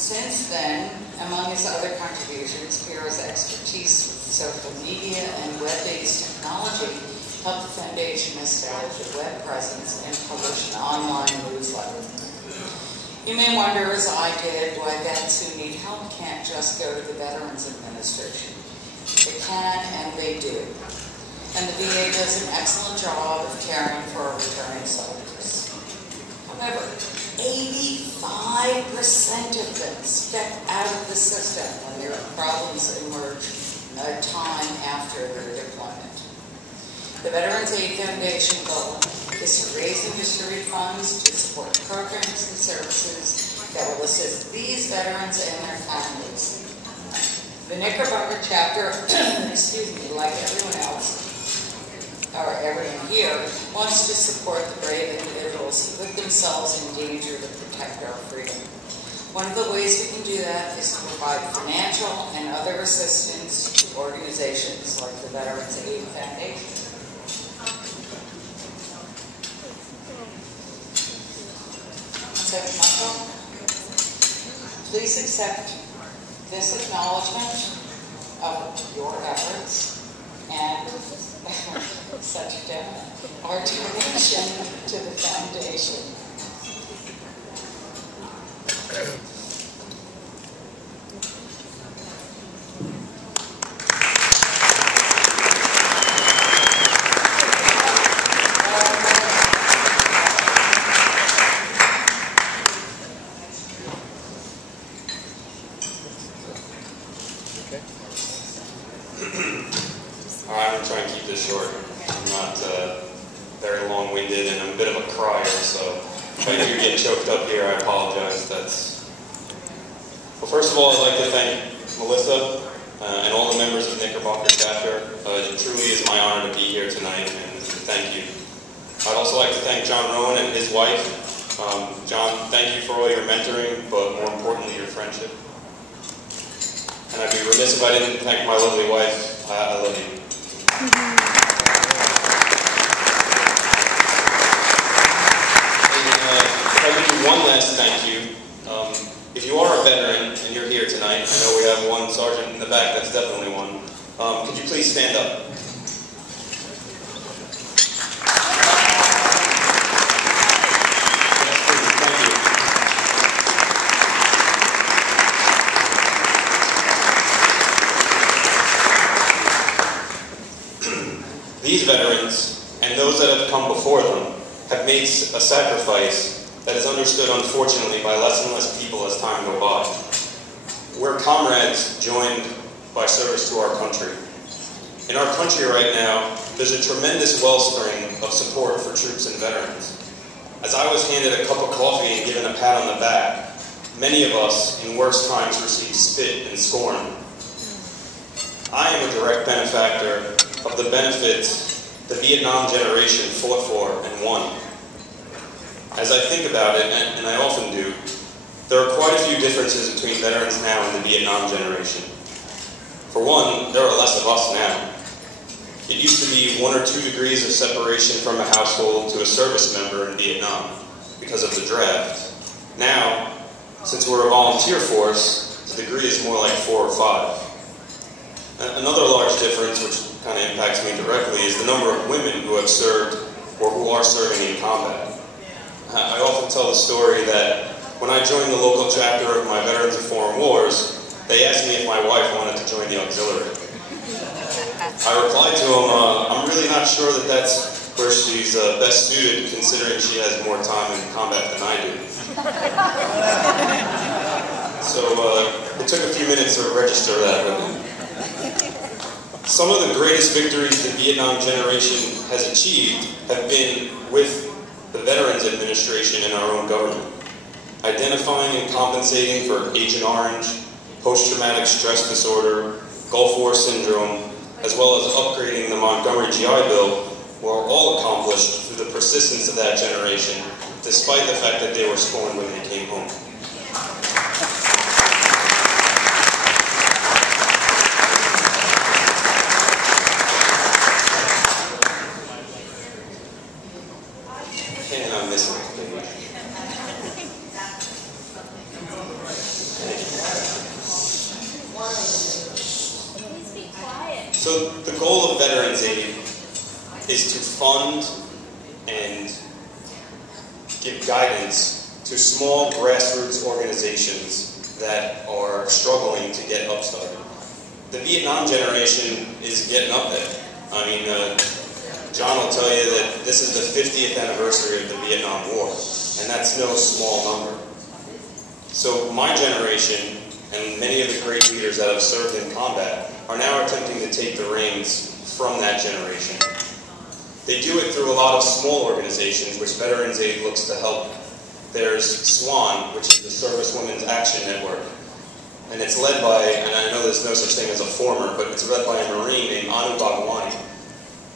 Since then, among his other contributions, Piro's expertise with social media and web-based technology helped the foundation establish a web presence and publish an online newsletter. You may wonder, as I did, why vets who need help can't just go to the Veterans Administration. They can, and they do. And the VA does an excellent job of caring for our returning soldiers. However, 85% of them step out of the system when their problems emerge no time after their deployment. The VeteransAid Foundation goal is to raise and distribute funds to support programs and services that will assist these veterans and their families. The Knickerbocker chapter, like everyone else, or everyone here, wants to support the brave individuals who put themselves in danger to protect our freedom. One of the ways we can do that is to provide financial and other assistance to organizations like the VeteransAid Foundation. So, Michael, please accept this acknowledgement of your efforts and such our donation to the foundation. I'm going to try and keep this short. I'm not very long-winded, and I'm a bit of a crier, so if I do get choked up here, I apologize. Well, first of all, I'd like to thank Melissa and all the members of Knickerbocker chapter. It truly is my honor to be here tonight, and thank you. I'd also like to thank John Rowan and his wife. John, thank you for all your mentoring, but more importantly, your friendship. And I'd be remiss if I didn't thank my lovely wife. I love you. If I could do one last thank you. If you are a veteran and you're here tonight, I know we have one sergeant in the back, that's definitely one. Could you please stand up? These veterans, and those that have come before them, have made a sacrifice that is understood, unfortunately, by less and less people as time goes by. We're comrades joined by service to our country. In our country right now, there's a tremendous wellspring of support for troops and veterans. As I was handed a cup of coffee and given a pat on the back, many of us in worse times received spit and scorn. I am a direct benefactor of the benefits the Vietnam generation fought for and won. As I think about it, and I often do, there are quite a few differences between veterans now and the Vietnam generation. For one, there are less of us now. It used to be 1 or 2 degrees of separation from a household to a service member in Vietnam because of the draft. Now, since we're a volunteer force, the degree is more like 4 or 5. Another large difference, which kind of impacts me directly, is the number of women who have served or who are serving in combat. I often tell the story that when I joined the local chapter of my Veterans of Foreign Wars, they asked me if my wife wanted to join the auxiliary. I replied to them, I'm really not sure that that's where she's best suited, considering she has more time in combat than I do. So it took a few minutes to register that with me. Some of the greatest victories the Vietnam generation has achieved have been with the Veterans Administration and our own government. Identifying and compensating for Agent Orange, post-traumatic stress disorder, Gulf War syndrome, as well as upgrading the Montgomery GI Bill were all accomplished through the persistence of that generation, despite the fact that they were scorned when they came home. And I'm missing a page. Thank So the goal of VeteransAid is to fund and give guidance to small grassroots organizations that are struggling to get upstarted. The Vietnam generation is getting up there. I mean, John will tell you that this is the 50th anniversary of the Vietnam War, and that's no small number. So my generation, and many of the great leaders that have served in combat, are now attempting to take the reins from that generation. They do it through a lot of small organizations, which VeteransAid looks to help. There's SWAN, which is the Service Women's Action Network, and it's led by, and I know there's no such thing as a former, but it's led by a Marine named Anu Bhagwani.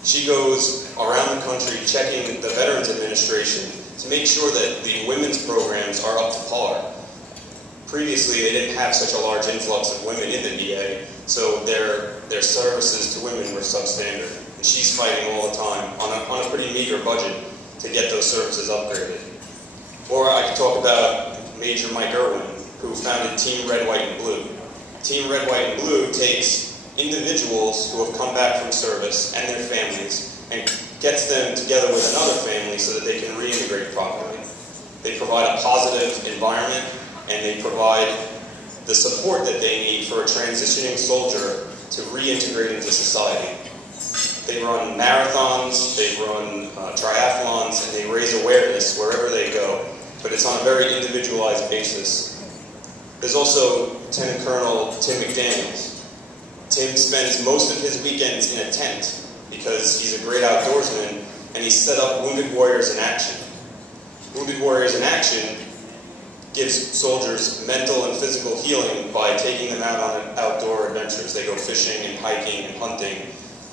She goes around the country checking the Veterans Administration to make sure that the women's programs are up to par. Previously, they didn't have such a large influx of women in the VA, so their services to women were substandard. And she's fighting all the time on a pretty meager budget to get those services upgraded. Or I could talk about Major Mike Irwin, who founded Team Red, White, and Blue. Team Red, White, and Blue takes individuals who have come back from service and their families and gets them together with another family so that they can reintegrate properly. They provide a positive environment, and they provide the support that they need for a transitioning soldier to reintegrate into society. They run marathons, they run triathlons, and they raise awareness wherever they go, but it's on a very individualized basis. There's also Lieutenant Colonel Tim McDaniels. Tim spends most of his weekends in a tent because he's a great outdoorsman, and he's set up Wounded Warriors in Action. Wounded Warriors in Action gives soldiers mental and physical healing by taking them out on outdoor adventures. They go fishing and hiking and hunting.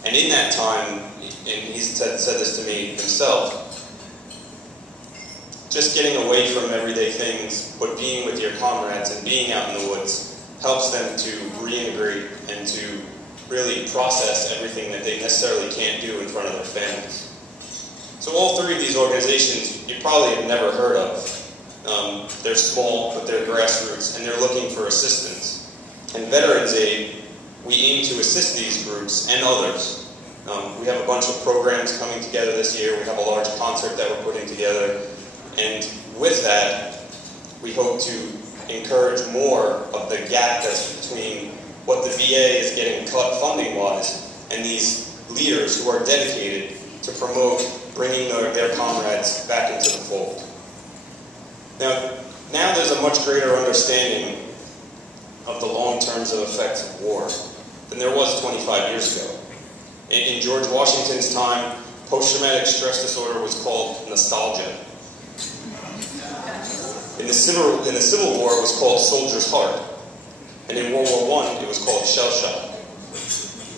And in that time, and he's said this to me himself, just getting away from everyday things, but being with your comrades and being out in the woods helps them to reintegrate and to really process everything that they necessarily can't do in front of their families. So all three of these organizations you probably have never heard of. They're small, but they're grassroots, and they're looking for assistance. And VeteransAid, we aim to assist these groups and others. We have a bunch of programs coming together this year. We have a large concert that we're putting together. And with that, we hope to encourage more of the gap that's between what the VA is getting cut funding-wise and these leaders who are dedicated to promote bringing their comrades back into the fold. Now there's a much greater understanding of the long-term effects of war than there was 25 years ago. In George Washington's time, post-traumatic stress disorder was called nostalgia. In the Civil War, it was called soldier's heart. And in World War I, it was called shell shock.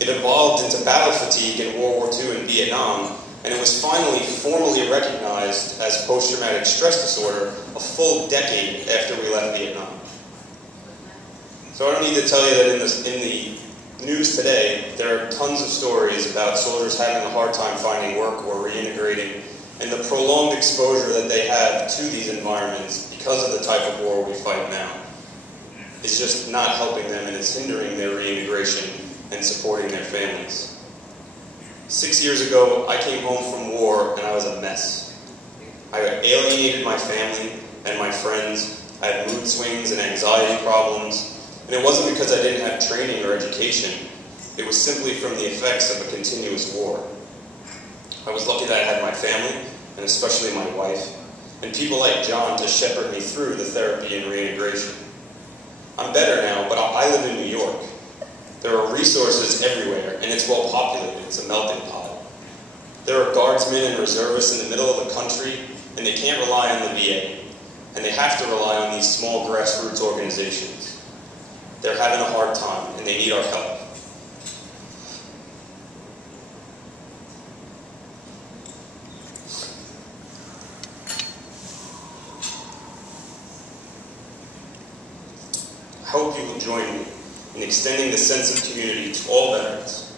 It evolved into battle fatigue in World War II and Vietnam, and it was finally formally recognized as post-traumatic stress disorder a full decade after we left Vietnam. So I don't need to tell you that in the news today, there are tons of stories about soldiers having a hard time finding work or reintegrating, and the prolonged exposure that they have to these environments because of the type of war we fight now is just not helping them, and it's hindering their reintegration and supporting their families. 6 years ago, I came home from war and I was a mess. I alienated my family and my friends. I had mood swings and anxiety problems. And it wasn't because I didn't have training or education. It was simply from the effects of a continuous war. I was lucky that I had my family, and especially my wife, and people like John to shepherd me through the therapy and reintegration. I'm better now, but I live in New York. There are resources everywhere, and it's well populated. It's a melting pot. There are guardsmen and reservists in the middle of the country, and they can't rely on the VA, and they have to rely on these small grassroots organizations. They're having a hard time, and they need our help. I hope you will join me in extending the sense of community to all veterans.